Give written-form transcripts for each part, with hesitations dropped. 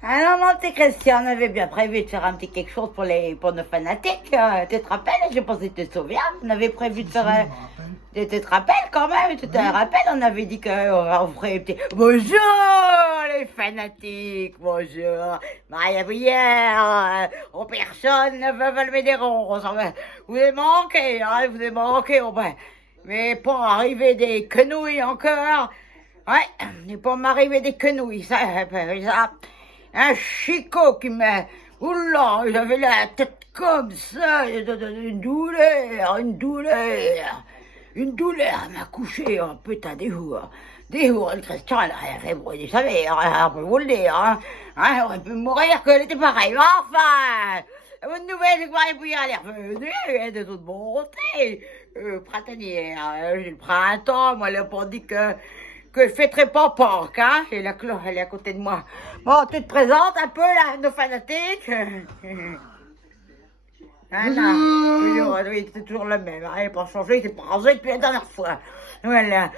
Ah non, non, t'es Christian, on avait bien prévu de faire un petit quelque chose pour nos fanatiques. Tu te rappelles? Je sais pas si tu te souviens. On avait prévu de Si, faire je me rappelle. Tu te rappelles quand même? Tu te Oui. rappelles? On avait dit qu'on ferait un petit bonjour les fanatiques, bonjour. Maria Brière, personne ne veut lever des ronds. Vous avez manqué, hein, vous avez manqué. Mais pour arriver des quenouilles encore. Ouais, il peut m'arriver des quenouilles, ça. Un chicot qui m'a... Oula, j'avais la tête comme ça, une douleur, une douleur. Une douleur m'a couché, oh putain, des jours, le Christian, elle a rien fait pour vous savez, on peut vous le dire, hein. On aurait pu mourir qu'elle était pareille. Enfin, la bonne nouvelle, c'est que Marie Bouillard est revenue, elle est de toute bonté. Printanière, j'ai le printemps, moi, elle a pas dit que je fêterais pas Pâques, hein, et la cloche, elle est à côté de moi. Bon, tu te présentes un peu, là, nos fanatiques? Ah non, toujours, oui, c'est toujours le même, hein, il n'a pas changé, il s'est pas rasé depuis la dernière fois. Voilà.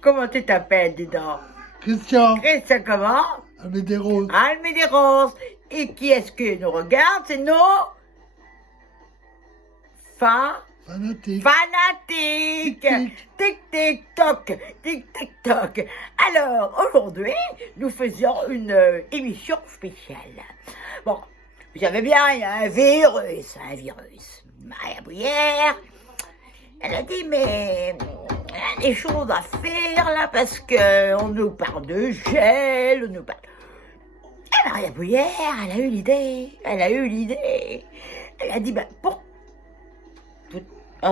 Comment tu t'appelles, dis donc? Christian, Christian, comment? avec des roses. Alme des roses. Et qui est-ce qui nous regarde? C'est nos... Fanatique. Fanatiques. Tic tic toc, tic tic toc. Alors, aujourd'hui, nous faisions une émission spéciale. Bon, vous savez bien, il y a un virus. Maria Brière, elle a dit, mais il y a des choses à faire là, parce qu'on nous parle de gel, on nous parle... Et Maria Brière, elle a eu l'idée. Elle a dit, ben,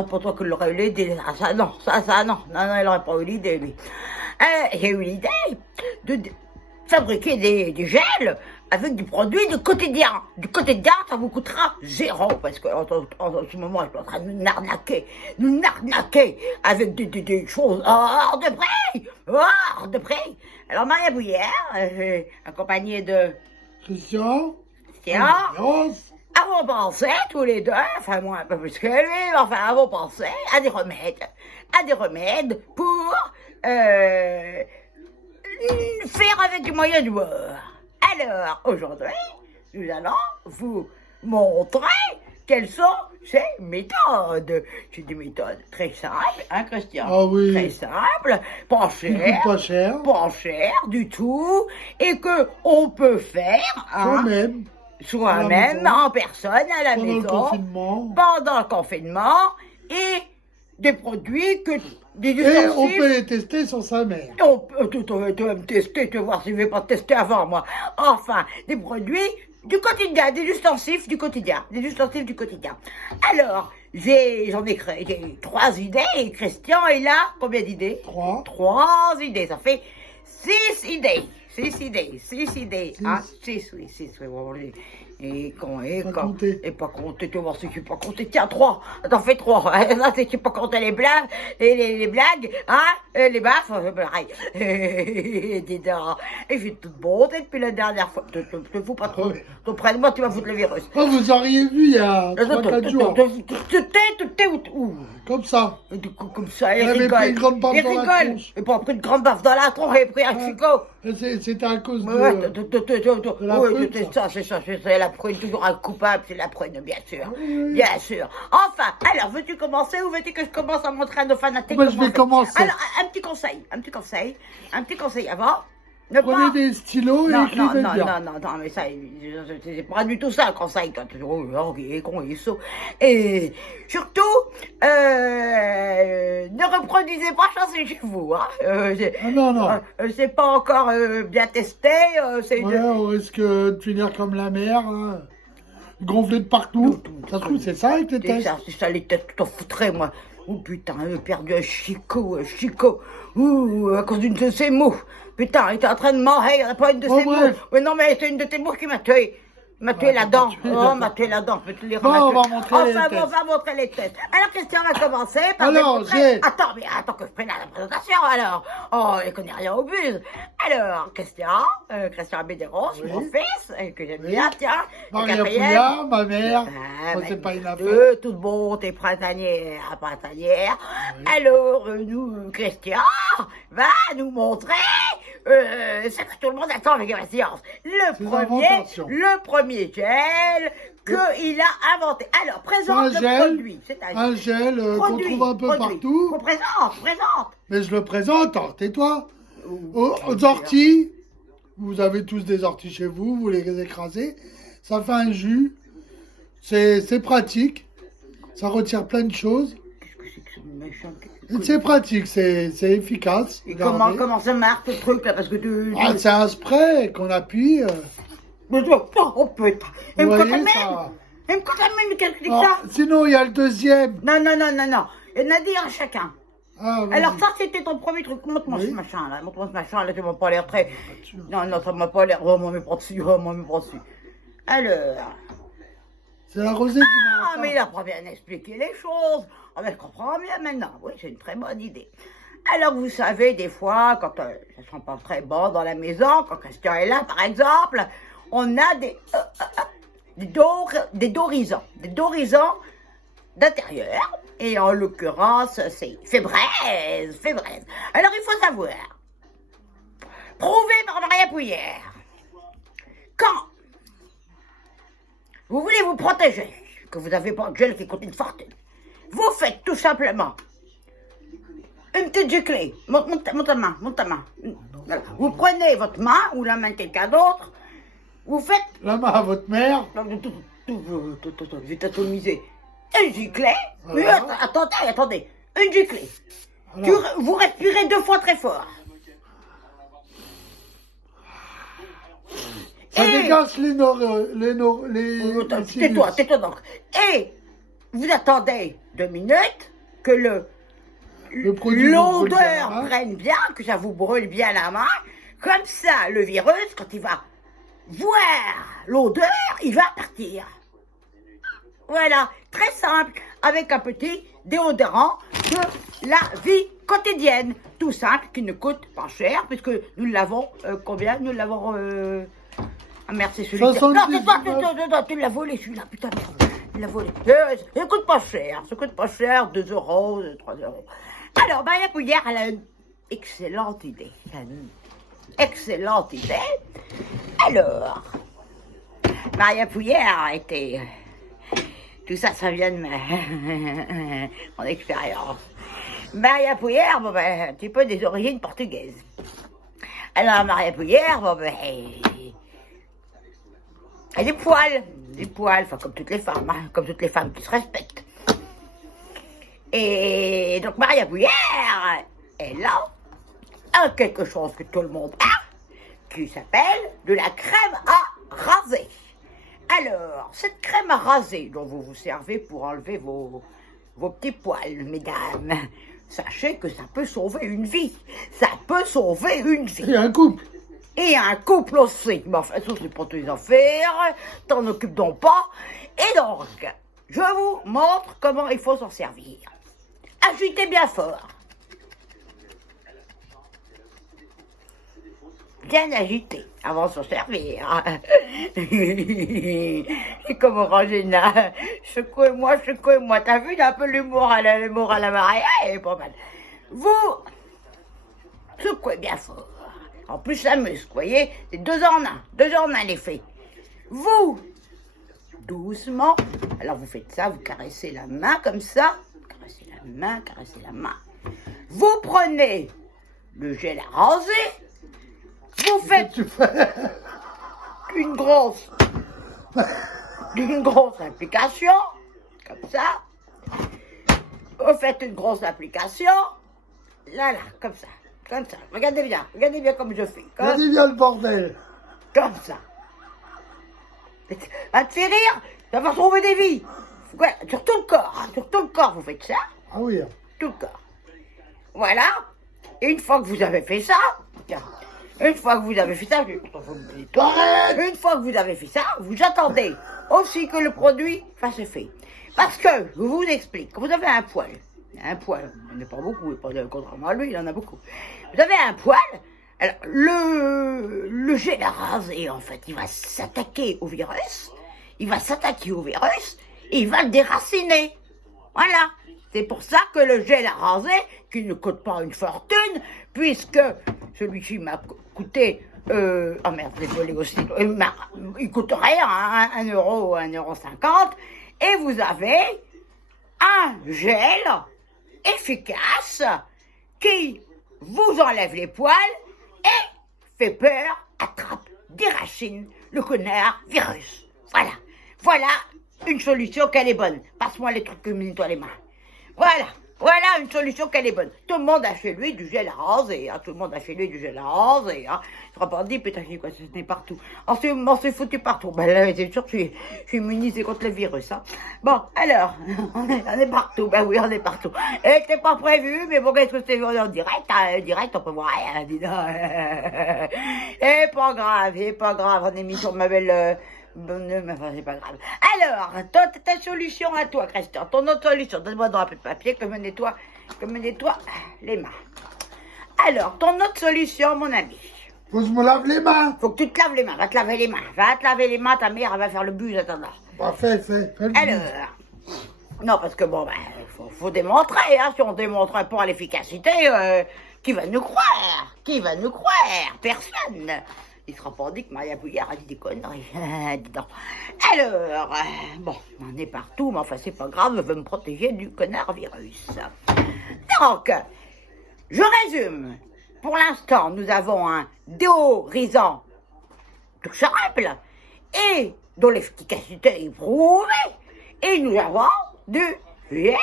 pour toi que l'aurait eu l'idée, non, elle n'aurait pas eu l'idée, lui. J'ai eu l'idée de fabriquer des gels avec du produit du quotidien. Du quotidien, ça vous coûtera zéro, parce qu'en ce moment, je suis en train de nous arnaquer avec des choses hors de prix. Alors, Maria Bouillère, accompagnée de Christian, Tiens, Rose. avons pensé tous les deux, enfin moi un peu plus que lui, enfin avons pensé à des remèdes pour faire avec du moyen de boire. Alors, aujourd'hui, nous allons vous montrer quelles sont ces méthodes. C'est des méthodes très simples, hein, Christian? Ah oui. Très simples, pas Qui coûte pas cher. pas cher du tout, et que on peut faire, hein, soi-même, en personne, à la maison, pendant le confinement, et des produits Et on peut les tester sur sa mère. Tu vas me tester, tu vas voir si je ne vais pas te tester avant, moi. Enfin, des produits du quotidien, des ustensiles du quotidien. Alors, j'en ai créé, j'ai 3 idées, et Christian, il a combien d'idées? 3. 3 idées, ça fait 6 idées. 6 idées. Hein? 6, oui. Et pas compter, tu vas voir si tu peux pas compter. Tiens, 3. T'en fais 3. Là, si tu peux pas compter les blagues, les blagues, hein, les baffes, pareil. Dis donc. Et j'ai toute bonté depuis la dernière fois. Te fous pas trop. Près de moi, tu vas foutre le virus. Oh, vous auriez vu il y a 3-4 jours. Où? Comme ça. Comme ça, il avait pris une grande baffe il dans la rigole. tronche. Il pas pris une grande baffe dans la tronche, il a pris un chicot. C'était à cause de la Oui, prune, c'est la prune, toujours un coupable, c'est la prune, bien sûr. Enfin, alors, veux-tu commencer ou veux-tu que je commence à montrer à nos fanatiques? Moi, je vais commencer. Alors, un petit conseil avant. Prenez des stylos et écrivez bien. Non, mais ça, c'est pas du tout ça le conseil. Il est con, il est sot. Et surtout, ne reproduisez pas ça chez vous. Hein. Non. C'est pas encore bien testé. On risque de finir comme la mer, là. Gonflé de partout. Ça se trouve, c'est ça avec les tests. C'est ça les tests, tu t'en foutrais, moi. Oh putain, j'ai perdu un chicot. À cause d'une de ces mots. Putain, il était en train de mourir, pas une de ces mots. Mais non, mais c'est une de tes mots qui m'a tué. M'a tué la dent. M'a tué la dent. Je peux te lire. Bon, on va montrer les tests. On va montrer les tests. Alors, Christian va commencer par Attends que je prenne la présentation, alors. Oh, il connaît rien au bus. Alors, Christian Abédéros, mon fils, que j'aime bien, tiens. Maria Bouillard, ma mère. C'est pas une affaire. Toute bonté printanière. Alors, Christian va nous montrer ce que tout le monde attend avec impatience. inventations. Le premier gel qu'il a inventé. Alors, présente C'est un le gel. produit. C'est Un gel qu'on trouve un peu partout. Qu'on présente. Mais je le présente, alors tais-toi. Oh, Aux orties, vous avez tous des orties chez vous, vous les écrasez. Ça fait un jus. C'est pratique. Ça retire plein de choses. Qu'est-ce que c'est que ce méchant? C'est pratique, c'est efficace. Et Regardez. comment ça marche ce truc là? Parce que Ah, c'est un spray qu'on appuie. Oh putain! Elle Vous me voyez, contamine! ça... Elle me contamine, qu'est-ce que c'est que Ah, ça? sinon, il y a le deuxième. Non. Il y en a dit à chacun. Ah, oui. Alors ça, c'était ton premier truc. Montre-moi Oui. ce machin là. Montre-moi ce machin là, tu m'as pas l'air très... Non, ça m'a pas l'air... Oh, moi, me prends dessus. Alors... C'est la rosée du Ah, matin. mais il a pas bien expliqué les choses. Ah, mais je comprends bien maintenant. Oui, c'est une très bonne idée. Alors, vous savez, des fois, quand ça ne sent pas très bon dans la maison, quand Christian est là, par exemple, on a des dorisants d'intérieur. Et en l'occurrence, c'est fébraise. Alors, il faut savoir, prouvé par Maria Pouillère, quand vous voulez vous protéger, que vous n'avez pas de gel qui coûte une fortune, vous faites tout simplement une petite giclée. Monte ta main. Voilà. Vous prenez votre main ou la main de quelqu'un d'autre, vous faites... La main à votre mère. Je vais t'atomiser. Une giclée. Voilà. Attendez. Une giclée. Voilà. Vous respirez 2 fois très fort. Ça Et- dégage les Tais-toi donc. Et vous attendez 2 minutes que Le produit vous brûle bien la l'odeur main. prenne bien, que ça vous brûle bien la main. Comme ça, le virus, quand il va voir l'odeur, il va partir. Voilà, très simple, avec un petit déodorant de la vie quotidienne. Tout simple, qui ne coûte pas cher, puisque nous l'avons, combien? Nous l'avons... Ah merde, c'est celui-là. Non, 70, c'est toi, tu l'as volé celui-là, putain merde. Tu l'as volé. Ça coûte pas cher, 2 euros, 3 euros. Alors, Maria Pouillère, elle a une excellente idée. Alors, Maria Pouillère était... Tout ça, ça vient de mon expérience. Maria Pouillère, bon, ben, un petit peu des origines portugaises. Alors, Maria Pouillère, bon, ben... Elle a des poils, enfin comme toutes les femmes, hein, comme toutes les femmes qui se respectent. Et donc Maria Pouillère, elle a quelque chose que tout le monde a, qui s'appelle de la crème à raser. Alors, cette crème à raser dont vous vous servez pour enlever vos petits poils, mesdames, sachez que ça peut sauver une vie. Et un couple. Et un couple aussi. Mais enfin, ça, c'est pas tes affaires. T'en occupes donc pas. Et donc, je vous montre comment il faut s'en servir. Agitez bien fort. Bien agité avant de s'en servir. C'est comme Orangina. Secouez-moi. T'as vu, il a un peu l'humour à la Maria. Elle est pas mal. Vous secouez bien fort. En plus, ça muscle, vous voyez, c'est 2 en 1 l'effet. Vous, doucement, alors vous faites ça, vous caressez la main comme ça, caressez la main. Vous prenez le gel à raser, vous faites une grosse application, comme ça. Vous faites une grosse application, là, comme ça. Regardez bien comme je fais. Regardez bien le bordel. Comme ça. Ça te fait rire, ça va trouver des vies. Ouais, sur tout le corps, vous faites ça. Ah oui. Tout le corps. Voilà. Et une fois que vous avez fait ça, vous attendez aussi que le produit fasse effet. Parce que, je vous explique, quand vous avez un poil, il n'y en a pas beaucoup, contrairement à lui, il en a beaucoup. Vous avez un poil, alors le gel à raser, en fait, il va s'attaquer au virus, et il va le déraciner. Voilà. C'est pour ça que le gel à raser, qui ne coûte pas une fortune, puisque celui-ci m'a coûter, oh merde, j'ai volé aussi, il coûte rien, hein, 1 euro, 1,50 €, et vous avez un gel efficace qui vous enlève les poils et fait peur, attrape des racines, le connard virus. Voilà une solution qu'elle est bonne. Passe-moi les trucs que me nettoie les mains. Voilà une solution qu'elle est bonne. Tout le monde a chez lui du gel à raser, hein. Tout le monde a chez lui du gel à raser, hein. Je ne pas dit, putain, quoi, c'est partout. On s'est foutu partout. Ben là, c'est sûr que je suis immunisée contre le virus, hein. Bon, alors, on est partout. Ben oui, on est partout. Et c'était pas prévu, mais bon, qu'est-ce que c'est en direct, hein. Direct, on peut voir rien, dis donc. Et pas grave, on est mis sur ma belle... mais enfin, c'est pas grave. Alors, ta solution à toi, Christian, ton autre solution, donne-moi dans un peu de papier que me nettoie les mains. Alors, ton autre solution, mon ami. Faut que je me lave les mains. Faut que tu te laves les mains, va te laver les mains, ta mère, elle va faire le bus, attends. Bah, fais le bus. Alors, non, parce que bon, faut démontrer, hein, si on démontre pas l'efficacité, qui va nous croire? Personne. Il sera pas dit que Maria Bouillard a dit des conneries. Dis donc. Alors, bon, on est partout, mais enfin, c'est pas grave, je veux me protéger du connard virus. Donc, je résume. Pour l'instant, nous avons un déodorisant tout simple et dont l'efficacité est prouvée. Et nous avons du gel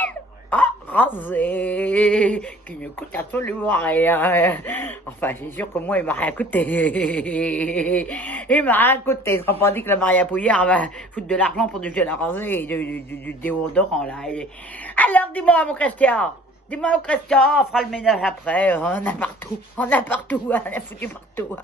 à raser, qui ne coûte absolument rien. Enfin, c'est sûr que moi, il m'a rien coûté. Il m'a rien coûté. Il sera pas dit que la Maria Pouillard va foutre de l'argent pour du gel à raser et du déodorant, là. Alors, dis-moi, mon Christian, on fera le ménage après. On a partout, on a foutu partout.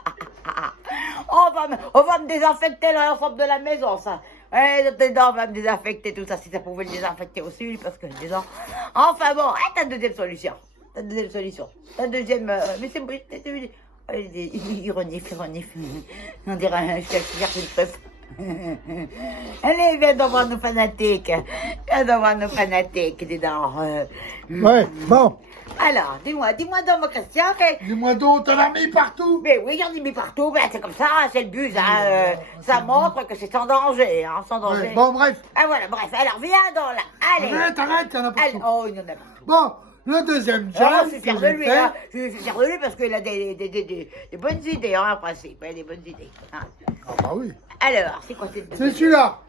On va me désinfecter l'ensemble de la maison, ça. Ouais, dedans, on va me désinfecter tout ça, si ça pouvait le désinfecter aussi, parce que dedans... Enfin bon, ta deuxième solution. Ta deuxième... mais c'est... Il renifle. On dirait un chef qui cherche une truffe. Allez, viens dans voir nos fanatiques. Dis donc. Ouais, bon. Alors, dis-moi donc, mon Christian. Dis-moi donc, t'en as mis partout. Mais oui, j'en ai mis partout, mais c'est comme ça, c'est le bus, hein. Ça montre que c'est sans danger, hein, sans danger. Ouais, bon, bref. Ah voilà, bref, alors viens dans la... Allez. Arrête, t'en as partout. Oh, il y en a partout. Bon, le deuxième Alors, job je suis fière de lui, hein. Je suis fière de lui parce qu'il a des bonnes idées, hein, en principe, des bonnes idées. Hein. Ah bah oui. Alors, c'est quoi cette... C'est celui-là.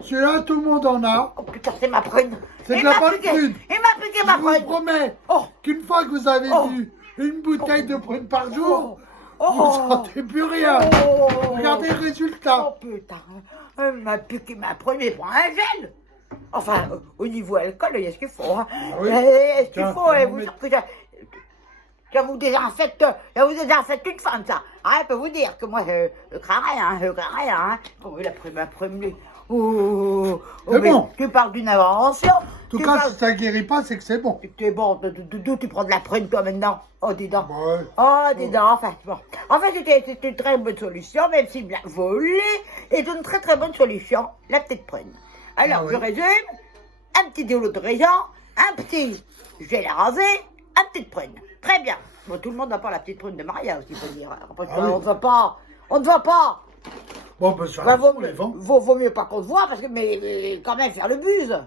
Celui-là, tout le monde en a. Oh putain, c'est ma prune. C'est de la bonne prune. Il m'a piqué ma Je vous prune. promets qu'une fois que vous avez bu une bouteille de prune par jour, vous ne sentez plus rien. Regardez le résultat. Oh putain, il m'a piqué ma prune, mais prends un gel. Enfin, au niveau alcool, il y a ce qu'il faut. Hein. Oui. Ce qu'il Tiens, faut, tiens, vous mais- dire que ça vous désinfecte une femme, ça. Ah, je peux vous dire que moi, je crains rien. Hein. Oh, ma prune, C'est mais bon. tu parles d'une invention. En tout cas, si ça guérit pas, c'est que c'est bon. Tu es bon, d'où tu prends de la prune, toi, maintenant? Oh, dis donc. Ouais. Oh, dis donc, enfin, bon. En fait, c'était une très bonne solution, même si bien volé, est une très très bonne solution, la petite prune. Alors, Ah oui. je résume, un petit déodorisant, un petit gel à raser, un petite prune. Très bien. Bon, tout le monde n'a pas la petite prune de Maria, aussi, faut dire. Parce Ah qu'on oui. ne voit pas. On ne voit pas. Bon, ben, ça Bah, va, les vents. vaut mieux pas qu'on te voit, parce que, mais quand même, faire le buse.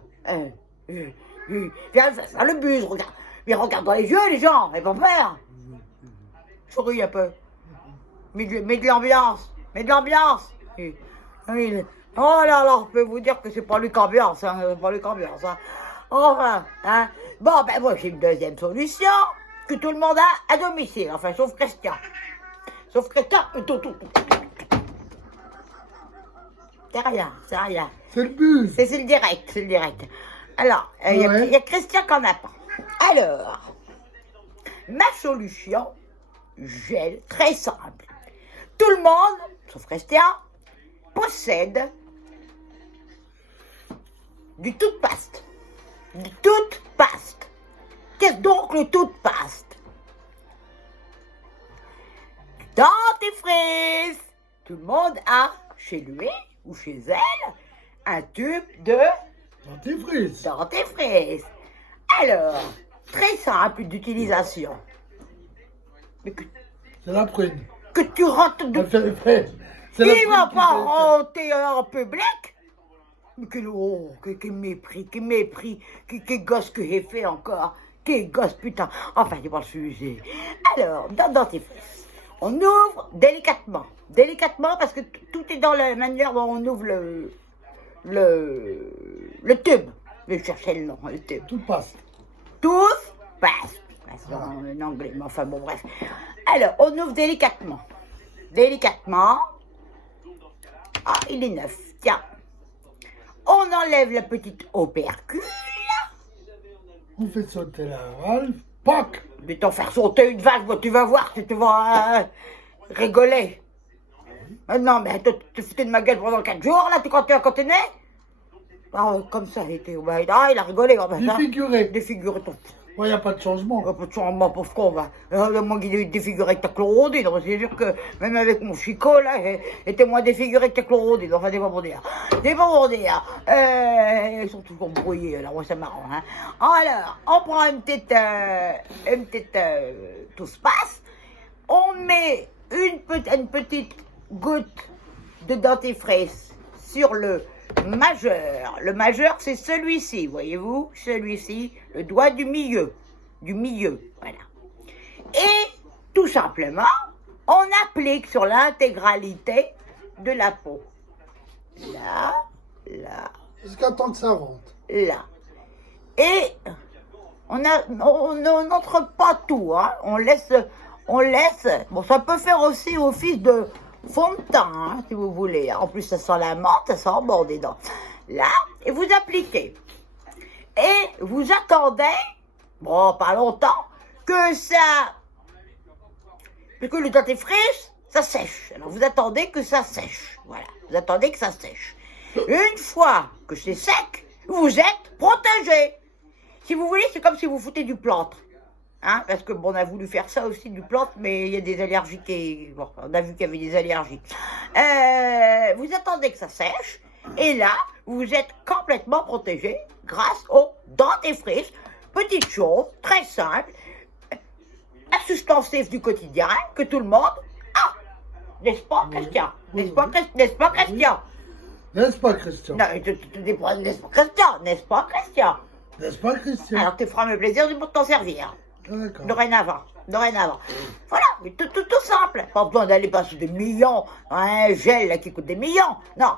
Viens faire le buse, regarde. Mais regarde dans les yeux, les gens, et pas peur. Souris un peu. Mets de l'ambiance. Oui. Oh là là, je peux vous dire que c'est pas lui qu'ambiance, hein. C'est pas lui qu'ambiance, hein. Enfin, hein. Bon, ben moi, j'ai une deuxième solution que tout le monde a à domicile. Enfin, sauf Christian. C'est rien. C'est le bus. C'est le direct. Alors, il y a Christian qui en a pas. Alors, ma solution, gel, très simple. Tout le monde, sauf Christian, possède du toothpaste. Qu'est-ce donc le toothpaste? Dentifrice. Tout le monde a, chez lui ou chez elle, un tube de Dentifrice. Alors, très simple d'utilisation. Mais C'est la prune. que tu rentres de... C'est la Il va prime qui pas fait- rentrer en public. Mais quel mépris, quel gosse que j'ai fait encore. Quel gosse, putain. Enfin, c'est pas le sujet. Alors, dans dentifrice, on ouvre délicatement. Délicatement, parce que tout est dans la manière dont on ouvre le tube. Je cherchais le nom, le tube. Tout passe. Tous passe. C'est en anglais, mais enfin bon, bref. Alors, on ouvre délicatement. Délicatement. Ah, il est neuf. Tiens. On enlève la petite opercule. On fait sauter la valve. Pac. Mais t'en faire sauter une valve, tu vas voir, tu vas rigoler. Non, mais tu foutais de ma gueule pendant 4 jours, là, tu quand t'es né. Ah, comme ça, il était. Ah, il a rigolé. Défiguré. Défiguré ton. Il n'y a pas de changement. Pas de changement, pauvre con, va. Le moins qu'il est défiguré avec ta chlorodine. C'est sûr que même avec mon chicot, là, j'étais moins défiguré que ta chlorodine. Enfin, c'est pas pour dire. C'est pas pour dire. Ils sont toujours brouillés, là, moi, c'est marrant, hein. Alors, on prend une petite tout se passe. On met une petite goutte de dentifrice sur le majeur. Le majeur, c'est celui-ci, voyez-vous, celui-ci, le doigt du milieu, voilà. Et tout simplement, on applique sur l'intégralité de la peau. Là, Jusqu'à temps que ça rentre. là. Et on n'entre pas tout, hein. On laisse. Bon, ça peut faire aussi office de fond de teint, hein, si vous voulez. En plus, ça sent la menthe, ça sent bon des dents. Là, et vous appliquez. Et vous attendez, bon, pas longtemps, que le dentifrice, ça sèche. Alors, vous attendez que ça sèche. Voilà, vous attendez que ça sèche. Une fois que c'est sec, vous êtes protégé. Si vous voulez, c'est comme si vous foutez du plâtre. Hein, parce que bon, on a voulu faire ça aussi du plâtre, mais il y a des allergies bon, on a vu qu'il y avait des allergies. Vous attendez que ça sèche, et là, vous êtes complètement protégé grâce au dentifrice. Petite chose, très simple, substantif du quotidien, que tout le monde a. N'est-ce pas, Christian? N'est-ce pas, Christian? N'est-ce pas, Christian? Non, n'est-ce pas, Christian? N'est-ce pas, Christian? N'est-ce pas, Christian? Alors, tu feras le plaisir de t'en servir. D'accord. Dorénavant. Voilà, tout simple. Pas besoin d'aller passer des millions, un gel là, qui coûte des millions. Non,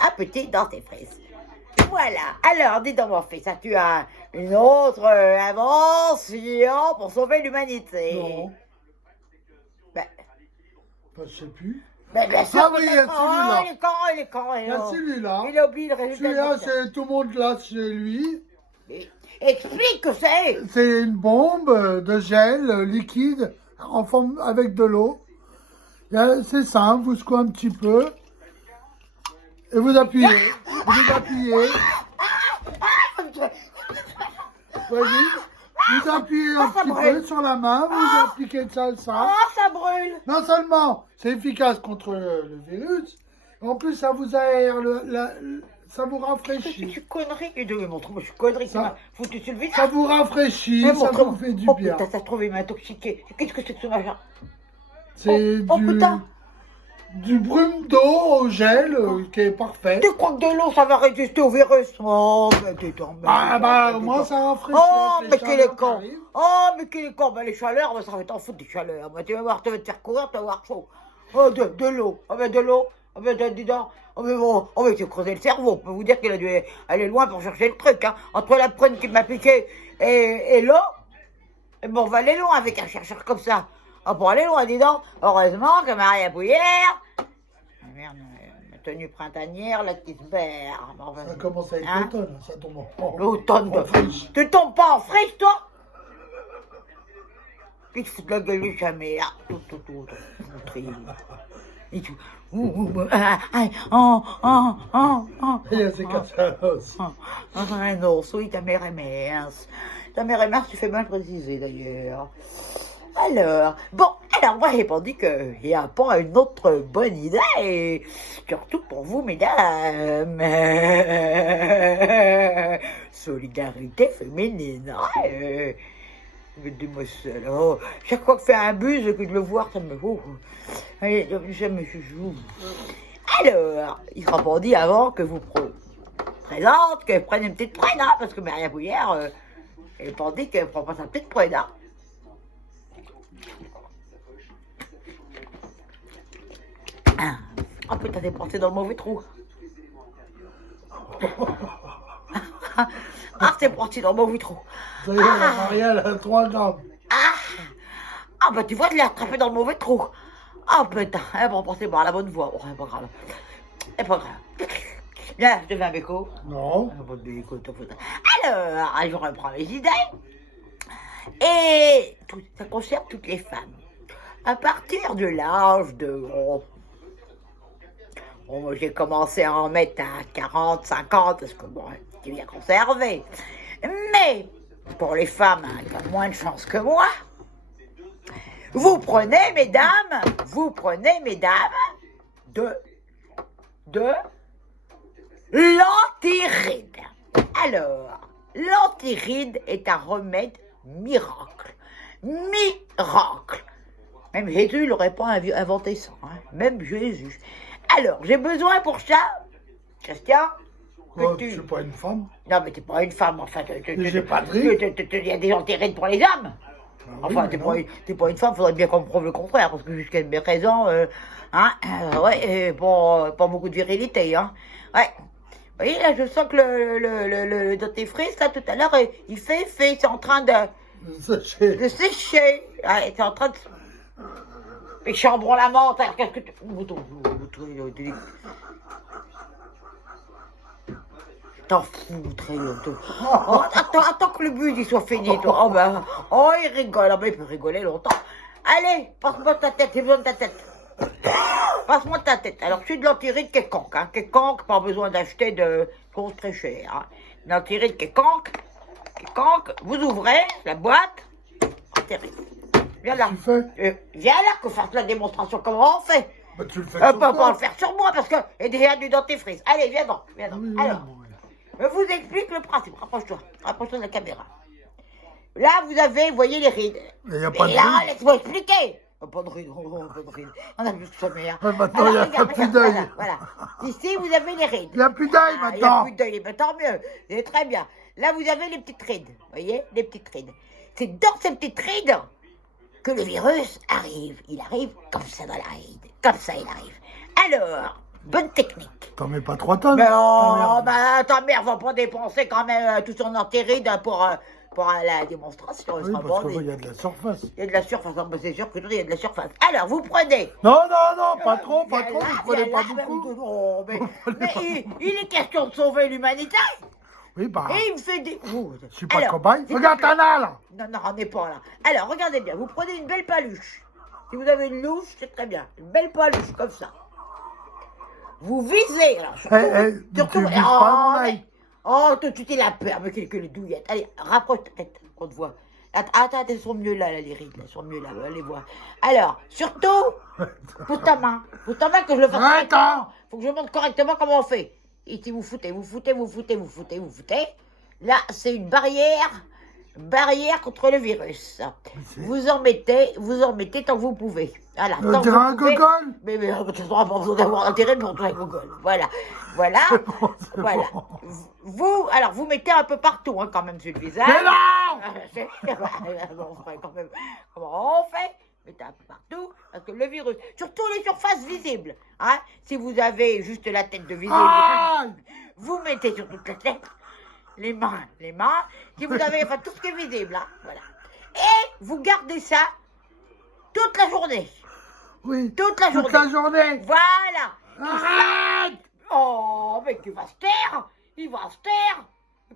un petit dentifrice. Voilà. Alors, dis donc, mon fils, as-tu une autre invention pour sauver l'humanité? Non. Ben, Je sais plus. bien sûr, Ah oui, il y a celui-là. Il est con. Il y a celui-là. Il a oublié le résultat. Celui-là, c'est tout le monde là chez lui. Explique que c'est. C'est une bombe de gel liquide en forme avec de l'eau. C'est simple, vous secouez un petit peu et vous appuyez. Voyez, vous appuyez un ça petit brûle. peu sur la main, vous appliquez ça. Ah, ça brûle. Non seulement c'est efficace contre le virus, en plus ça vous aère, ça vous rafraîchit. Je connerie, montre-moi, je connerie, ça Ça- m'a foutu sur le visage. Ça vous rafraîchit, ça montre-moi. vous fait du Oh bien. putain, ça se trouve, il m'a intoxiqué. Qu'est-ce que c'est que ce machin? C'est Oh, putain. du brume d'eau au gel qui est parfait. Tu crois que de l'eau, ça va résister au virus? Oh, mais t'es tombé. Ah bah moi ça rafraîchit. Oh, avec les mais quel est chaleurs qui con! arrivent. Oh, mais quel est con! Bah, les chaleurs, bah, ça va t'en foutre des chaleurs. Bah, tu vas voir, tu vas te faire courir, tu vas avoir chaud. Oh, de l'eau. Oh, mais de l'eau. Oh, mais dis donc. Oh, mais bon, oh, mais tu creusé le cerveau. On peut vous dire qu'il a dû aller loin pour chercher le truc, hein. Entre la prune qui m'a piqué et l'eau, eh bon, on va aller loin avec un chercheur comme ça. Ah, pour aller loin, dis donc. Heureusement que Maria Bouillère. Ah, merde, ma tenue printanière, là, qui se perd. Bon, enfin, Ça commence à être hein? l'automne, ça tombe en... L'automne en friche. Tu tombes pas en friche, toi? Puis tu fous de la gueule du jamais. Ah, tout. Et tu... Il y a ses cassés à l'os. Non, oui, ta mère est mince. Ta mère est mince, tu fais bien le préciser, d'ailleurs. Alors, moi j'ai pas dit qu'il n'y a pas une autre bonne idée, et surtout pour vous, mesdames. Solidarité féminine. Dis-moi ça, là. Chaque fois que je fais un bus, que je le vois, ça me... Allez, j'aime chouchou. Alors, il sera pas dit avant que vous présente, qu'elle prenne une petite prenne, hein, parce que Maria Bouillère, elle est pas dit qu'elle prend pas sa petite prenne, hein. Oh putain, t'es porté dans le mauvais trou. Ah, t'es porté dans le mauvais trou. Ça y est, la Maria, elle a 3 grammes. Ah, bah tu vois, je l'ai attrapé dans le mauvais trou. Oh putain, elle va passer par la bonne voie. Oh, c'est pas grave. C'est pas grave. Viens, je te fais un béco. Non. Alors, je reprends mes idées. Et ça concerne toutes les femmes. À partir de l'âge de... Bon, j'ai commencé à en mettre à 40, 50, parce que bon, c'est bien conservé. Mais, pour les femmes qui ont moins de chance que moi, vous prenez, mesdames, de l'antiride. Alors, l'antiride est un remède miracle. Miracle. Même Jésus n'aurait pas inventé ça. Hein. Même Jésus. Alors, j'ai besoin pour ça, Christian, que Je suis pas une femme. Non, mais t'es pas une femme, enfin. J'ai pas de ride. Il y a des antirides pour les hommes. Enfin, oui, t'es pas une femme, faudrait bien qu'on me prouve le contraire, parce que jusqu'à présent, pas beaucoup de virilité, hein. Ouais. Vous voyez, là, je sens que le dentifrice, là, tout à l'heure, il fait, c'est en train de sécher. Ouais, c'est en train de... Et chambron la menthe, alors qu'est-ce que tu... T'en foutre, oh, attends que le but il soit fini, toi. Oh, il rigole, il peut rigoler longtemps. Allez, passe-moi ta tête, j'ai besoin de ta tête. Passe-moi ta tête. Alors, c'est de l'antiride quelconque, hein. Quelconque, pas besoin d'acheter de choses très chères. Hein. L'antiride quelconque, vous ouvrez la boîte, antiride. Viens là. Viens là, que fasse la démonstration. Comment on fait? Bah, tu le fais on peut pas le faire sur moi, parce que il y a déjà du dentifrice. Allez, viens donc. Oui, Alors, je vous explique le principe. Rapproche-toi de la caméra. Là, vous voyez les rides. Il n'y a pas de là, rides. laisse-moi expliquer. Pas de rides, pas de rides. On a plus que ça, mais... Maintenant, il n'y a plus d'œil. Voilà. Ici, vous avez les rides. Il n'y a plus d'œil Il n'y maintenant. a plus d'œil, mais tant mieux. C'est très bien. Là, vous avez les petites rides. Vous voyez, les petites rides. C'est dans ces petites rides que le virus arrive. Il arrive comme ça dans la ride. Comme ça, il arrive. Alors, bonne technique. T'en mets pas 3 tonnes. Mais oh, ta mère va pas dépenser quand même tout son antiride pour la démonstration. Oui, parce qu'il y a de la surface. Il y a de la surface, c'est sûr que il y a de la surface. Alors, vous prenez... Non, pas trop, vous prenez pas beaucoup. Non, mais il est question de sauver l'humanité. Oui, bah, Et il me fait des... je suis pas cobaye. Regarde, t'en as là. Non, on n'est pas là. Alors, regardez bien, vous prenez une belle paluche. Si vous avez une louche, c'est très bien. Une belle paluche, comme ça. Vous visez, alors, surtout... tu vises pas mon œil. Oh, tout de suite, il a peur, mais quelques les douillettes. Allez, rapproche ta tête, qu'on te voit. Attends, elles sont mieux là, les rides, elles sont mieux là, allez voir. Alors, surtout, pose ta main que je le fasse correctement. Faut que je montre correctement comment on fait. Ici, vous foutez. Là, c'est une barrière contre le virus. Vous en mettez tant que vous pouvez. Voilà. On dirait un gogol. Mais tu n'auras pas besoin d'avoir intérêt pour un gogol. Voilà. Voilà. Vous mettez un peu partout, hein, quand même, sur le visage. Mais non. Comment on fait? Mettez un peu partout, parce que le virus, surtout les surfaces visibles, hein, si vous avez juste la tête de visible, vous mettez sur toute la tête, les mains, si vous avez, enfin, tout ce qui est visible, hein, voilà. Et vous gardez ça toute la journée. Oui, toute la journée. Voilà. Arrête. Oh, mais il va se taire.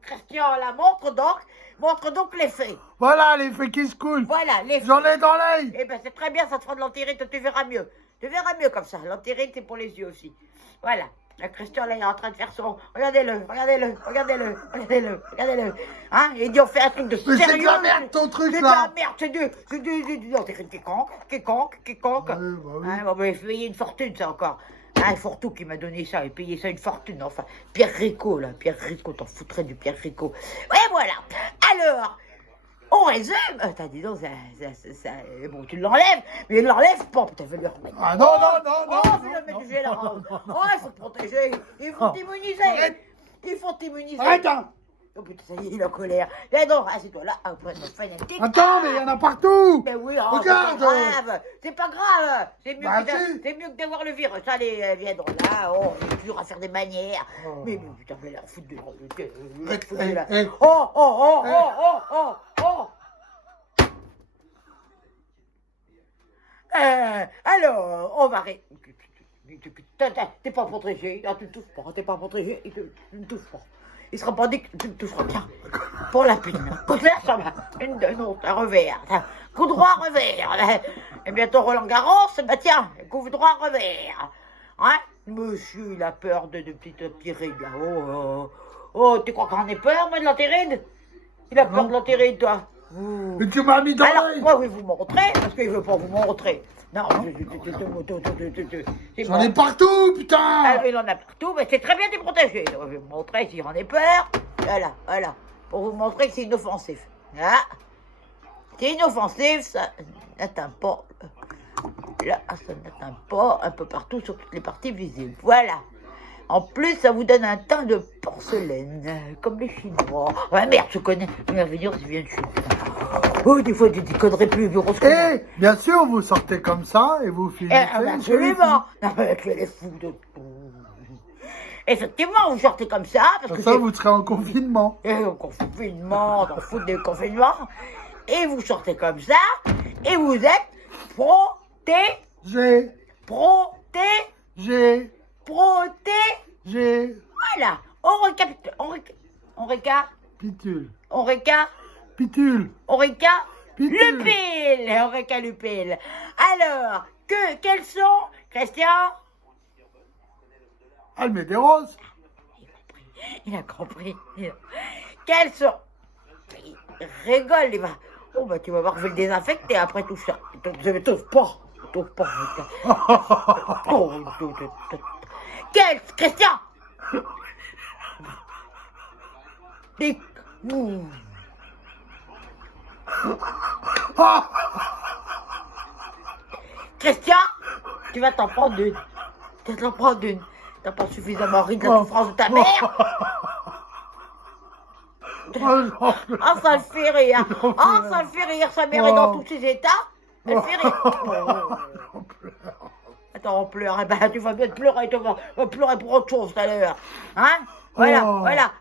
Christian la montre donc l'effet. Voilà l'effet qui se coule. Voilà, l'effet. J'en ai dans l'œil. Eh ben c'est très bien, ça te fera de l'antiride, tu verras mieux. Tu verras mieux comme ça. L'antiride, c'est pour les yeux aussi. Voilà. La Christian, là, il est en train de faire son... Regardez-le. Hein, il dit, on fait un truc de sérieux. Mais c'est de la merde, ton truc, là. C'est de la merde, c'est du l'antiride quelconque. Oui. Hein, bon, mais payer une fortune, ça, encore. Ah, Fortou qui m'a donné ça, et payé ça une fortune, enfin. Pierre Ricot, t'en foutrais du Pierre Ricot. Ouais, voilà. Alors, On résume. Dis donc, bon, tu l'enlèves, mais il ne l'enlève pas. Putain, je vais lui remettre. Ah non, non, Oh, je vais le mettre du gel. Oh, il faut te protéger. Il faut t'immuniser. Il faut t'immuniser. Arrête, hein. Oh putain, ça y est, il est en colère. Viens donc, assieds-toi là, auprès de notre fanatique. Attends, mais il y en a partout. Mais oui, Regarde. c'est pas grave. C'est pas grave. C'est mieux, Bah, que si. c'est mieux que d'avoir le virus. Allez, viens donc là. Oh, il est dur à faire des manières. Oh. Mais putain, mais là, foutre de Eh, là. eh. Oh. Alors, on va arrêter. T'es pas protégé. Tu ne touches pas. T'es pas protégé. Tu ne touches pas. Il sera pas dit que tu ne toucheras bien. Pour la peine. Coup clair, ça va. Une, deux, non, un revers. Coup droit, revers. Et bientôt Roland Garros, bah tiens, coup droit, revers. Hein? Monsieur, il a peur de petites rides là. Oh, tu crois qu'on ait peur, moi, de l'antéride? Il a peur de l'antéride, toi. Mais tu m'as mis dans Alors, l'œil. moi, je vais vous montrer, parce qu'il ne veut pas vous montrer. Non, J'en ai partout, putain. Alors, il en a partout, mais c'est très bien de les protéger. Je vais vous montrer s'il en est peur. Voilà. Pour vous montrer que c'est inoffensif. Là. C'est inoffensif, ça n'atteint pas. Là, ça n'atteint pas un peu partout sur toutes les parties visibles. Voilà. En plus, ça vous donne un teint de porcelaine, comme les Chinois. Ouais, merde, je connais. Je vais venir, je viens de Chine. Oh, des fois, tu déconnerais plus, bureau. Eh, bien sûr, vous sortez comme ça et vous finissez. Absolument. Non, mais tu es fou de tout. Effectivement, vous sortez comme ça, parce que ça, vous serez en confinement. Au confinement, on fout des confinements. Et vous sortez comme ça, et vous êtes protégé. Voilà. On récapitule. On récapitule. Lupile. Alors, quels sont, Christian? Almédéros. Il a compris. Quels sont? Il rigole, il va. Oh, bah, tu vas voir, je vais le désinfecter après tout ça. Ne touche pas. Christian? Christian, tu vas t'en prendre une. T'as pas suffisamment ri de la souffrance de ta mère. Ah, ça le fait rire. Sa mère est dans tous ses états. Elle fait rire. Attends, on pleure. Eh ben, tu vas bien te pleurer. Tu vas pleurer pour autre chose tout à l'heure. Hein? Voilà.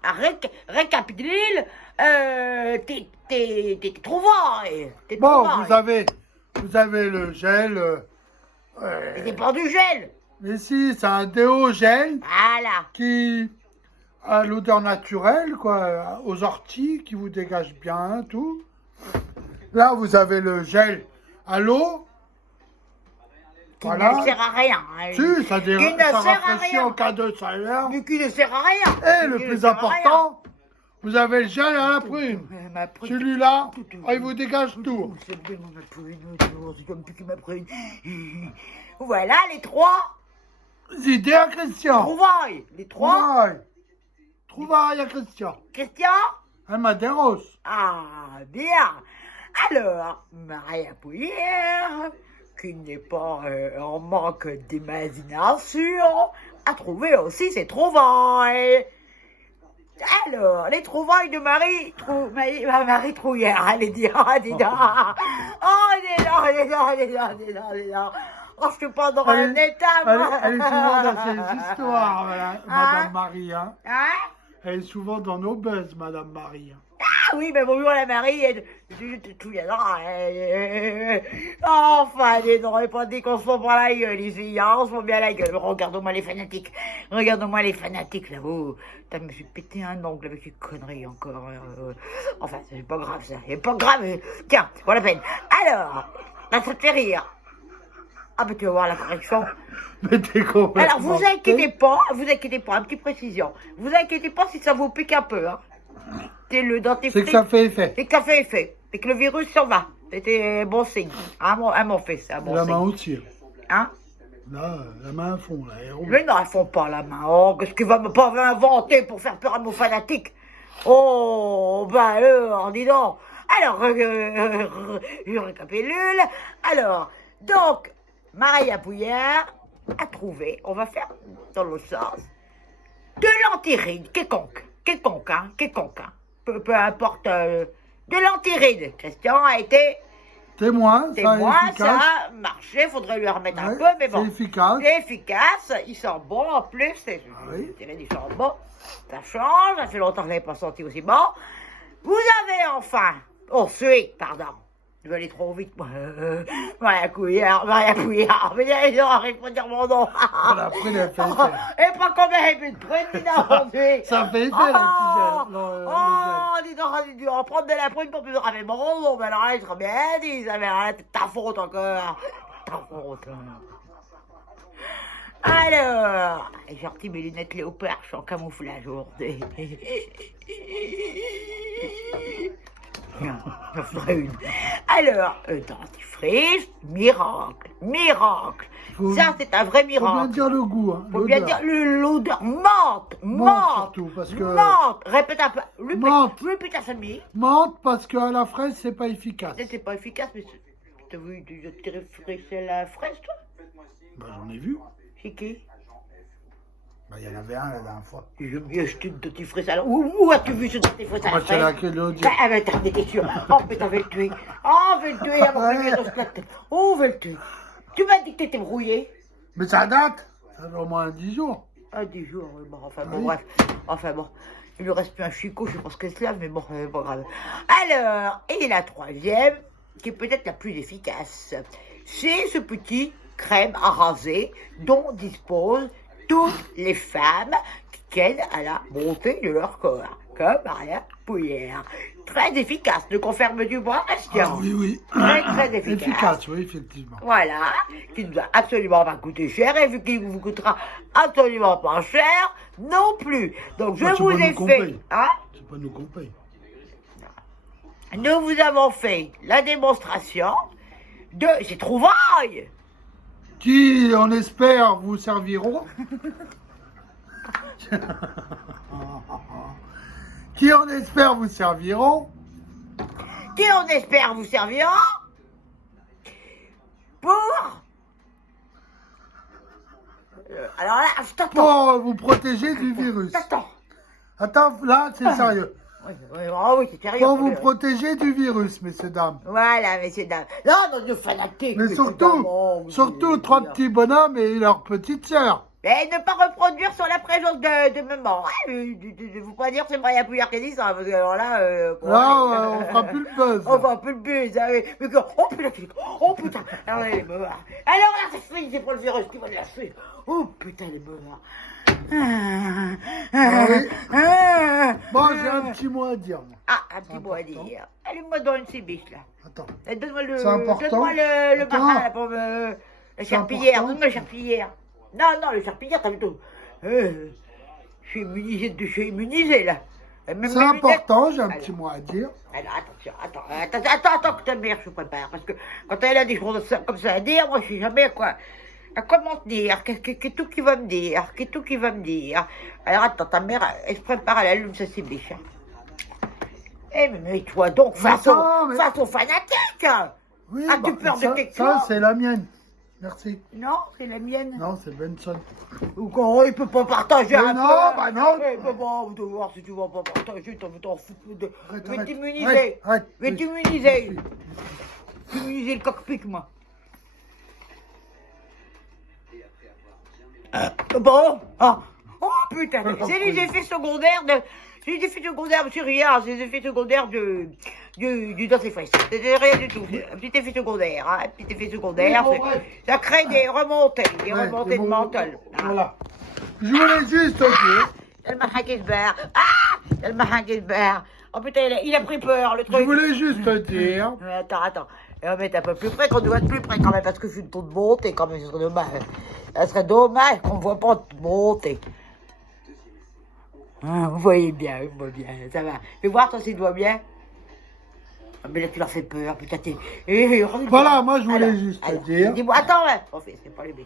Récapitule tes trouvailles. Vous avez le gel. Mais c'est pas du gel. Mais si, c'est un déo gel. Voilà. Qui a l'odeur naturelle, quoi, aux orties, qui vous dégage bien, tout. Là, vous avez le gel à l'eau. Qui ne sert à rien. Si, ça rafraîchit en cas de chaleur. Mais qui ne sert à rien. Et le plus important, vous avez le gel à la prune. Celui-là, il vous dégage tout. C'est bien ma prune, c'est comme piquer ma prune. Voilà les trois idées à Christian. Trouvailles. Les trois Trouvailles à Christian. Christian? Almédéros. Ah, bien. Alors, Maria Poulière, qui n'est pas en manque d'imagination, a trouvé aussi ses trouvailles. Alors, les trouvailles de Marie Trouillère, allez dire, dis donc. Dis donc. Oh, je suis pas dans un état, moi. Elle est souvent dans ses histoires, Madame Marie. Hein. Elle est souvent dans nos buzz, Madame Marie. Ah oui, mais bonjour la Marie, tout viendra. Enfin, ils n'auraient pas dit qu'on se fout par la gueule ici, hein, on se fout bien la gueule. Regardez-moi les fanatiques, là-haut. Putain, je me suis pété un ongle avec une connerie encore. Enfin, c'est pas grave ça, c'est pas grave. Tiens, c'est pas la peine. Alors, là, ça te fait rire. Ah, ben tu vas voir la correction. Mais t'es complètement... Alors, vous inquiétez pas, une petite précision. Vous inquiétez pas si ça vous pique un peu, hein. C'est le dentifrice. C'est que ça fait effet. C'est que le virus s'en va. C'était bon signe. À mon fils, c'est un bon signe. La main aussi. Hein? Là, la main à fond, là. Mais non, elles font pas la main. Oh, qu'est-ce qu'il va me pas inventer pour faire peur à mon fanatique? Oh, bah alors, dis donc. Alors, je récapitule. Alors, donc, Maria Pouillard a trouvé, on va faire dans l'autre sens, de l'antiride, quelconque, hein. Peu importe, de l'antiride. Christian a été Témoin, témoin, ça efficace. ça a marché, faudrait lui remettre un Ouais, peu, mais bon. c'est efficace. C'est efficace, il sent bon en plus, Oui. il sent bon, ça change, ça fait longtemps que je n'avais pas senti aussi bon. Vous avez enfin, ensuite, pardon, je vais aller trop vite, moi, Maria Pouillard, mais j'arrive pas à dire mon nom. Voilà, après, il a fait effet. Et pas combien de prune, dis donc, aujourd'hui. Ça fait effet, la tigelle. Non, le Oh, dis donc, j'ai dû en prendre de la prune pour plus ramer mon nom, mais alors là, je serais bien dit, ça avait ta faute encore. Ta faute. Alors, j'ai sorti mes lunettes léopard, je suis en camouflage aujourd'hui. Non, j'en ferai une. Alors, dentifrice, miracle. Faut- Ça, c'est un vrai Faut bien miracle. dire le goût, hein, Faut bien l'odeur. dire l'odeur. Menthe. surtout, parce que- Menthe. Répète un peu. Menthe. Répète à famille. Menthe parce qu'à la fraise, c'est pas efficace. C'est pas efficace, mais t'as vu, tu réfléchis la fraise, toi? Bah, j'en ai vu. C'est qui? Bah, il y en avait un la dernière fois. J'aime bien jeter une dentifrice à la... Où as-tu vu ce dentifrice à la Moi, c'est fraise? laquelle l'autre. Ah, mais t'en étais sûr. Oh, putain, je vais le tuer. Oh, je vais le tuer avant qu'il vienne dans ce plat de tête. Oh, je vais le tuer. Tu m'as dit que t'étais brouillé. Mais ça date. Ça fait au moins 10 jours. Ah, 10 jours, oui, bon, enfin bon, Oui. bref. Enfin bon, il lui reste plus un chicot, je pense qu'elle se lave, mais bon, c'est pas grave. Alors, et la troisième, qui est peut-être la plus efficace, c'est ce petit crème à raser dont disposent toutes les femmes qui tiennent à la beauté de leur corps, comme Maria Pouillard. Très efficace, ne confirme du bois, Christian. Ah oui, oui. Très efficace. Efficace, oui, effectivement. Voilà, qui ne va absolument pas coûter cher et vu qu'il vous coûtera absolument pas cher non plus. Donc je Bah, tu vous peux ai nous qu'on fait, paye. hein, C'est pas nous qu'on paye. nous vous avons fait la démonstration de ces trouvailles. Qui, on espère, vous serviront. Qui, on espère, vous serviront. Qui on espère vous servira pour... alors là, je t'attends. Pour vous protéger du virus. T'attends. Attends, là, c'est sérieux. Oui, oh oui, c'est sérieux. Pour vous protéger du virus, messieurs, dames. Voilà, messieurs, dames. Non, non, de fanatique. Mais surtout, surtout trois petits bonhommes et leur petite sœur. Mais ne pas reproduire sur la présence de maman. Vous pas dire que c'est Maria Pouillard qui dit ça, parce que alors là... Là, on fera plus le buzz. On fera plus le buzz, hein, mais que... Oh putain, oh putain. Alors là, les bobards. Alors là, c'est fini, c'est pour le virus qui va le lâcher. Oh putain, les bobards. Ah oui. Bon, j'ai un petit mot à dire. Moi. Ah, un petit mot à Important. dire. Allez-moi dans une cibiche, là. Attends. Donne-moi le... C'est important. Donne-moi le Attends. marin, là, pour me... La C'est serpillière, important. donne-moi la serpillière. Non, non, le serpillière, t'as vu tout. Je suis immunisé, là. Même C'est mes important, j'ai un Alors. petit mot à dire. Alors, attends que ta mère se prépare, parce que quand elle a des choses comme ça à dire, moi, je sais jamais quoi. Comment te dire? Qu'est-ce tout qui va me dire? Qu'est-ce tout qui va me dire? Alors, attends, ta mère, elle se prépare à la lune, ça c'est biche. Eh, mais toi donc, face aux fanatiques! Oui, As-tu peur de ça, quelque ça, chose? c'est la mienne. Merci. Non, c'est la mienne. Non, c'est Benson. Ou quand il peut pas partager Mais un non, peu. bah non. Il peut pas, tu vas voir si tu vas pas partager, t'en fous de... Arrête, Je vais arrête. t'immuniser. Arrête, arrête. Je vais Oui. t'immuniser. Immuniser le cockpit, moi. Bon, oh putain, c'est les effets secondaires de... C'est les effets secondaires, c'est rien, c'est les effets secondaires du dentifrice. C'est rien du tout, c'est un petit effet secondaire, hein, un petit effet secondaire. Oui, bon, bref. Ça crée des remontées, Ouais, de bon, mental. Voilà. Je voulais juste dire, Il m'a hacké ce verre. Ah, il m'a hacké ce verre. Oh putain, il a pris peur, le truc. je voulais juste dire, Mais attends. Et on va mettre un peu plus près, qu'on doit être plus près quand même, parce que je suis de ton de montée quand même, ce serait dommage. Ça serait dommage qu'on ne voit pas de montée. Ah, vous voyez bien, ça va. Fais voir, toi, s'il doit bien. Ah, mais là, tu leur fais peur, putain, t'es... Voilà, moi, je voulais Alors, juste dire. Dis-moi, attends, ouais. Mon fils, c'est pas les bêtes.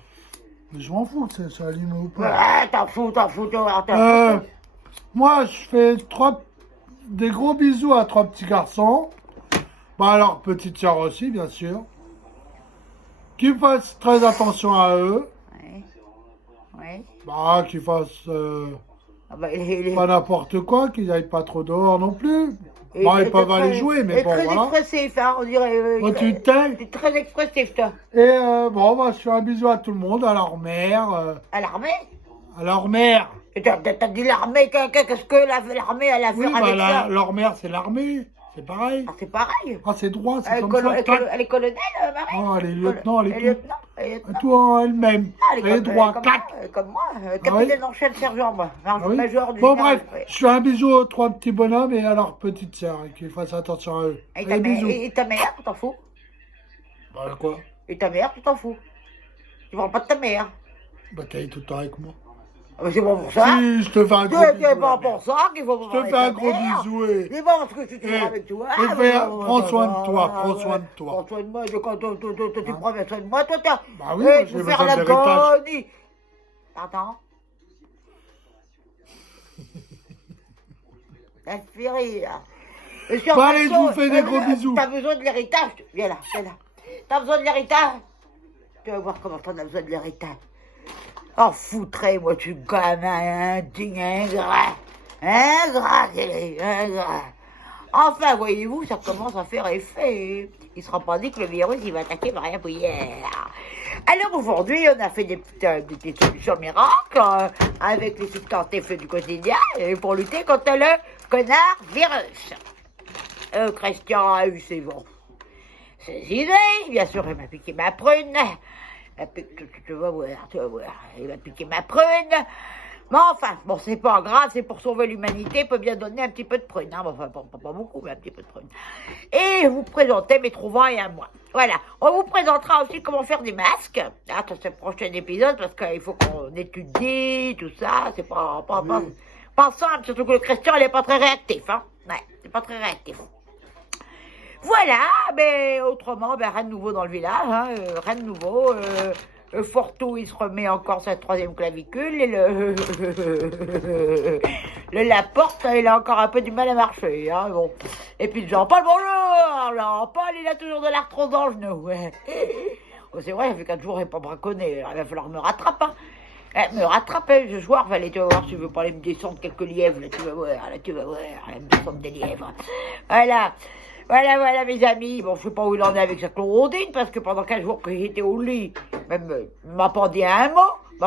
mais je m'en fous, ça allume ou pas. Ouais, t'en fous, attends. Moi, je fais des gros bisous à trois petits garçons. Bah alors, petite sœur aussi, bien sûr. Qu'ils fassent très attention à eux. Ouais. Ouais. Bah, qu'ils fassent Ah bah, il est, pas n'importe quoi, qu'ils n'aillent pas trop dehors non plus. il Bon, est ils peuvent aller très, jouer, il mais est bon, très voilà. expressif, hein, on dirait. Moi, tu te tais. C'est très expressif, toi. Et bon, bah, je fais un bisou à tout le monde, à leur mère. À l'armée? À leur mère. Et t'as dit l'armée, qu'est-ce que l'armée, elle a fait Oui, bah, avec ça? leur mère, c'est l'armée. C'est pareil. Ah, c'est pareil. Ah, c'est droit, c'est Elle est, comme ça. Tac. elle est colonel, Marie? Oh, elle est lieutenant, elle est tout. lieutenant, elle est lieutenant. Tout en elle-même. Ah, Elle est droit, comme clac. moi, comme moi, capitaine en chef, sergent, moi. Ah oui. Major du Bon, général, bref, ouais. je fais un bisou aux 3 petits bonhommes et à leur petite sœur, et qu'ils fassent attention à eux. Et Allez, bisous. et ta mère, tu t'en fous? Bah, quoi? Et ta mère, tu t'en fous? Tu parles pas de ta mère. Bah, t'es tout le temps avec moi. Ah, mais c'est bon pour ça. Si, je te fais un gros C'est bisou. pas la pour mère. ça qu'il faut Je te fais un gros bisou et... C'est bon parce que tu te Eh, avec toi. prends soin de toi, prends soin de toi. Prends soin de moi, quand tu Hein? prends bien soin de moi, toi, t'as. Bah oui, moi, j'ai faut faire besoin la d'héritage. connie. Attends. Ça te fait rire. Et sur Bon, ma allez, je soeur, vous fais des gros bisous. T'as besoin de l'héritage? Viens là, viens là. T'as besoin de l'héritage? Tu vas voir comment t'en as besoin de l'héritage. Oh, foutrais, moi, tu gamin indigne, ingrat. Ingrat, qu'il est, ingrat. Enfin, voyez-vous, ça commence à faire effet. Il ne sera pas dit que le virus, il va attaquer Maria Bouillère. Alors aujourd'hui, on a fait des petites solutions miracles avec les substantifs du quotidien pour lutter contre le connard virus. Christian a eu ses idées, bien sûr, il m'a piqué ma prune. Tu vas voir, il m'a piqué ma prune. Mais enfin, bon, c'est pas grave, c'est pour sauver l'humanité, il peut bien donner un petit peu de prune, hein, enfin, pas beaucoup, mais un petit peu de prune. Et vous présentez mes trouvailles à moi. Voilà, on vous présentera aussi comment faire des masques, ah, ça c'est le prochain épisode, parce qu'il faut qu'on étudie, tout ça, c'est pas simple, surtout que le Christian, il est pas très réactif, hein, ouais, c'est pas très réactif. Voilà, mais autrement, ben, rien de nouveau dans le village, hein, rien de nouveau. Fortou, il se remet encore sa 3e clavicule et le Laporte, il a encore un peu du mal à marcher. Hein, bon. Et puis Jean-Paul, bonjour. Jean-Paul, il a toujours de l'arthrose dans le genou. Ouais. Oh, c'est vrai, ça fait 4 jours, il n'est pas braconné. Il va falloir me rattraper. Hein. Me rattraper, ce soir, fallait te voir si tu veux pas aller me descendre quelques lièvres. Là, tu vas voir, me descendre des lièvres. Voilà, mes amis. Bon, je sais pas où il en est avec sa chlorondine, parce que pendant 15 jours que j'étais au lit, même, m'a pas dit un mot.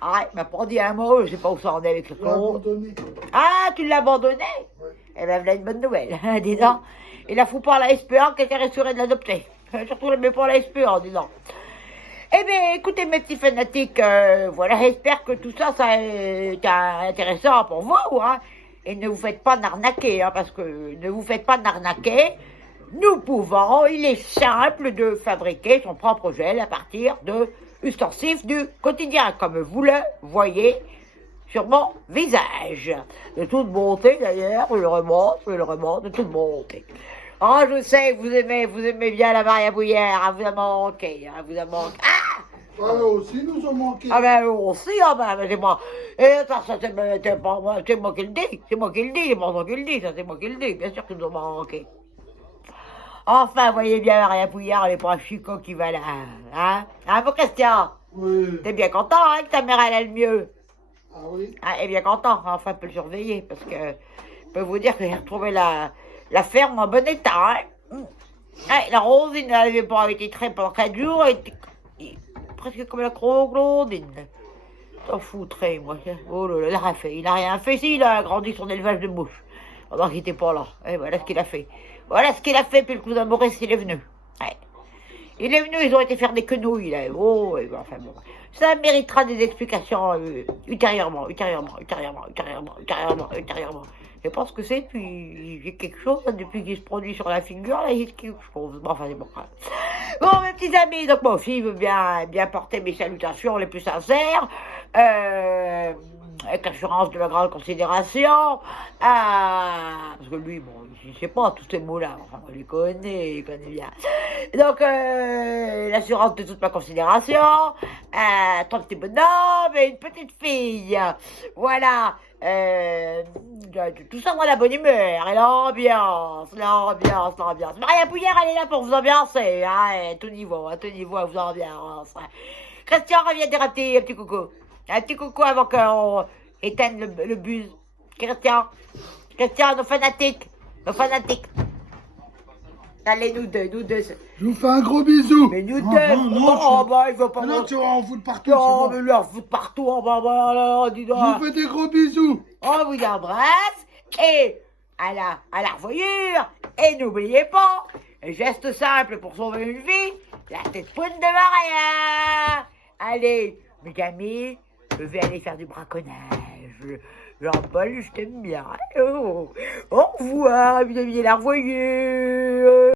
Ah, il m'a pas dit un mot, je sais pas où ça en est avec sa chlorondine. Ah, tu l'as abandonné? Ouais. Eh ben, voilà une bonne nouvelle, dis donc. Il la fout pas à la SPA, quelqu'un risquerait de l'adopter. Surtout, il ne met pas à la SPA, dis donc. Eh bien, écoutez, mes petits fanatiques, voilà, j'espère que tout ça, ça est intéressant pour vous, hein. Et ne vous faites pas n'arnaquer, hein, parce que ne vous faites pas n'arnaquer. Nous pouvons, il est simple de fabriquer son propre gel à partir de ustensiles du quotidien, comme vous le voyez sur mon visage. De toute bonté d'ailleurs, je le remonte, de toute bonté. Oh, je sais, vous aimez bien la Maria Bouillère, hein, vous a manqué, Ah! Ah, aussi nous ont manqué. Ah ben aussi, c'est moi. Et ça c'est pas moi, c'est moi qui le dis, c'est moi qui le dis, bien sûr qu'ils nous ont manqué. Enfin, voyez bien, Maria Bouillard, elle est pas un chicot qui va là, hein? Hein, mon Christian? Oui. T'es bien content, hein, que ta mère, elle a le mieux? Ah oui. Ah, elle est bien content, enfin, elle peut le surveiller, parce que, je peux vous dire que j'ai retrouvé la ferme en bon état, hein? La rosine, elle n'avait pas été traitée pendant 4 jours, elle était presque comme la chlorondine. T'en foutrais, moi. Oh là là, il a rien fait. Si, il a agrandi son élevage de mouches. Pendant qu'il n'était pas là. Et voilà ce qu'il a fait. Puis le cousin Maurice, il est venu. Ouais. Il est venu, ils ont été faire des quenouilles, là. Oh, et ben, enfin bon. Ça méritera des explications ultérieurement. Je pense que c'est, puis j'ai quelque chose, là, depuis qu'il se produit sur la figure, là, il y a quelque chose. Bon, enfin, c'est bon. Bon, mes petits amis, donc moi aussi, je veux bien porter mes salutations les plus sincères. avec l'assurance de la grande considération, parce que lui, bon, je sais pas tous ces mots-là, enfin, on les connaît, il connaît bien. Donc, l'assurance de toute ma considération, 3 petits bonhommes et une petite fille. Voilà. Tout ça dans la bonne humeur et l'ambiance. Maria Pouillère, elle est là pour vous ambiancer, hein, à tout niveau, elle vous ambiance. Christian, reviens dire un petit coucou. Un petit coucou avant qu'on éteigne le bus. Christian, nos fanatiques. Allez, nous deux. Je vous fais un gros bisou. Mais nous Non, deux, non, bah, il va pas... non, tu vas en foutre partout. Non, c'est mais bon. leur foutre partout, dis donc. Je vous fais des gros bisous. On vous embrasse, et à la revoyure, et n'oubliez pas, un geste simple pour sauver une vie, la tête poune de Maria. Allez, mes amis, je vais aller faire du braconnage. Jean-Paul, je t'aime bien. Au revoir, mes amis, à la revoyure.